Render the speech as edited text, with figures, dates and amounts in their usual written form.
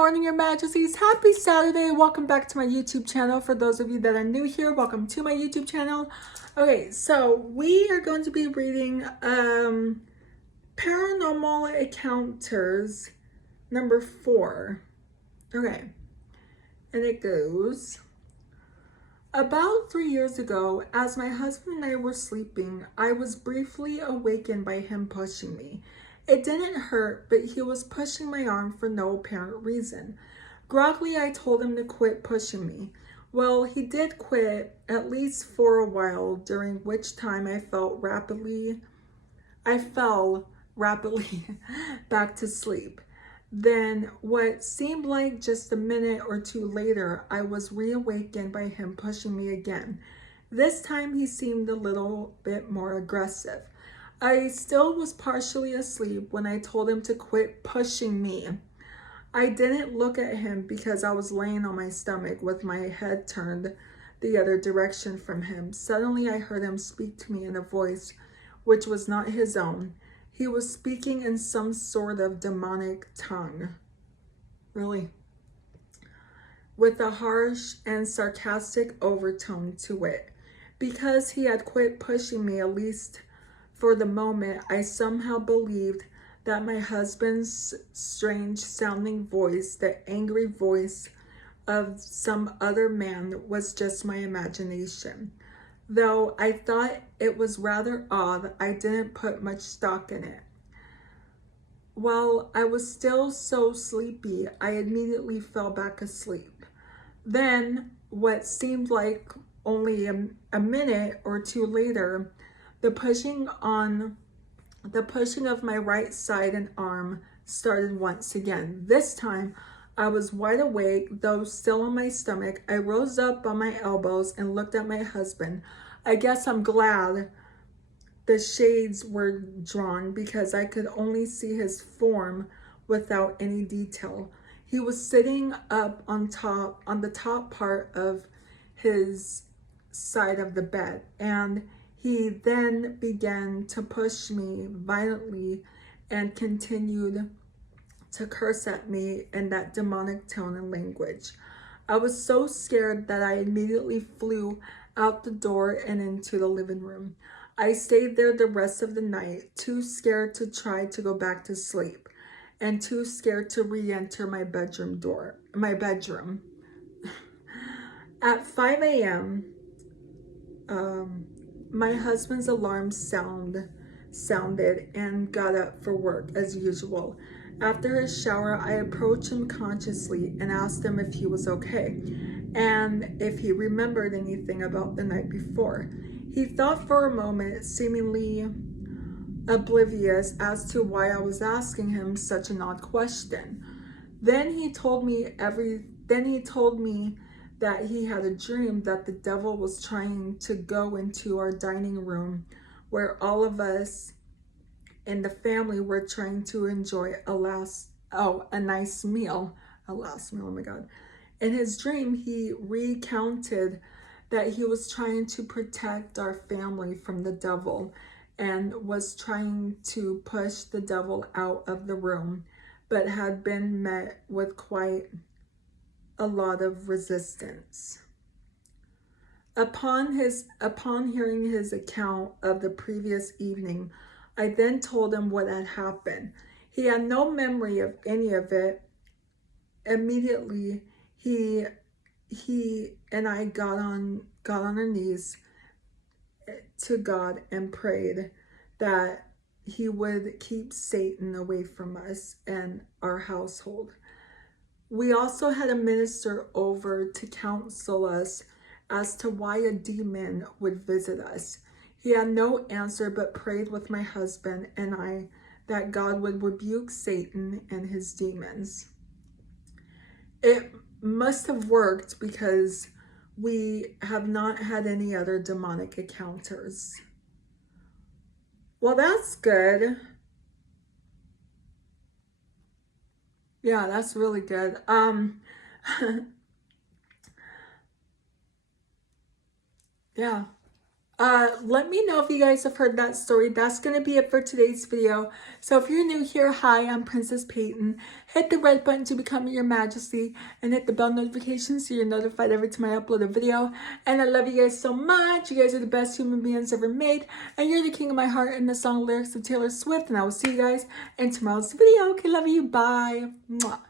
morning, Your Majesties. Happy Saturday. Welcome back to my YouTube channel. For those of you that are new here, welcome to my YouTube channel. Okay, so we are going to be reading Paranormal Encounters number 4. Okay, and it goes, about 3 years ago, as my husband and I were sleeping, I was briefly awakened by him pushing me. It didn't hurt, but he was pushing my arm for no apparent reason. Groggily, I told him to quit pushing me. Well, he did quit, at least for a while, during which time I fell rapidly back to sleep. Then, what seemed like just a minute or two later, I was reawakened by him pushing me again. This time he seemed a little bit more aggressive. I still was partially asleep when I told him to quit pushing me. I didn't look at him because I was laying on my stomach with my head turned the other direction from him. Suddenly I heard him speak to me in a voice which was not his own. He was speaking in some sort of demonic tongue. Really? With a harsh and sarcastic overtone to it. Because he had quit pushing me, at least for the moment, I somehow believed that my husband's strange sounding voice, the angry voice of some other man, was just my imagination. Though I thought it was rather odd, I didn't put much stock in it. While I was still so sleepy, I immediately fell back asleep. Then, what seemed like only a minute or two later, the pushing of my right side and arm started once again. This time, I was wide awake, though still on my stomach. I rose up on my elbows and looked at my husband. I guess I'm glad the shades were drawn because I could only see his form without any detail. He was sitting up on the top part of his side of the bed, and he then began to push me violently and continued to curse at me in that demonic tone and language. I was so scared that I immediately flew out the door and into the living room. I stayed there the rest of the night, too scared to try to go back to sleep and too scared to re-enter my bedroom. At 5 a.m., my husband's alarm sounded and got up for work as usual. After his shower, I approached him consciously and asked him if he was okay and if he remembered anything about the night before. He thought for a moment, seemingly oblivious as to why I was asking him such an odd question. Then he told me that he had a dream that the devil was trying to go into our dining room where all of us in the family were trying to enjoy a nice meal. A last meal, oh my God. In his dream, he recounted that he was trying to protect our family from the devil and was trying to push the devil out of the room, but had been met with quite a lot of resistance. Upon hearing his account of the previous evening, I then told him what had happened. He had no memory of any of it. Immediately, he and I got on our knees to God and prayed that he would keep Satan away from us and our household. We also had a minister over to counsel us as to why a demon would visit us. He had no answer but prayed with my husband and I that God would rebuke Satan and his demons. It must have worked because we have not had any other demonic encounters. Well, that's good. Yeah, that's really good. Yeah. Let me know if you guys have heard that story. That's going to be it for today's video. So if you're new here, hi, I'm Princess Peyton. Hit the red button to become your majesty and hit the bell notification so you're notified every time I upload a video. And I love you guys so much. You guys are the best human beings ever made. And you're the king of my heart in the song lyrics of Taylor Swift. And I will see you guys in tomorrow's video. Okay, love you. Bye. Mwah.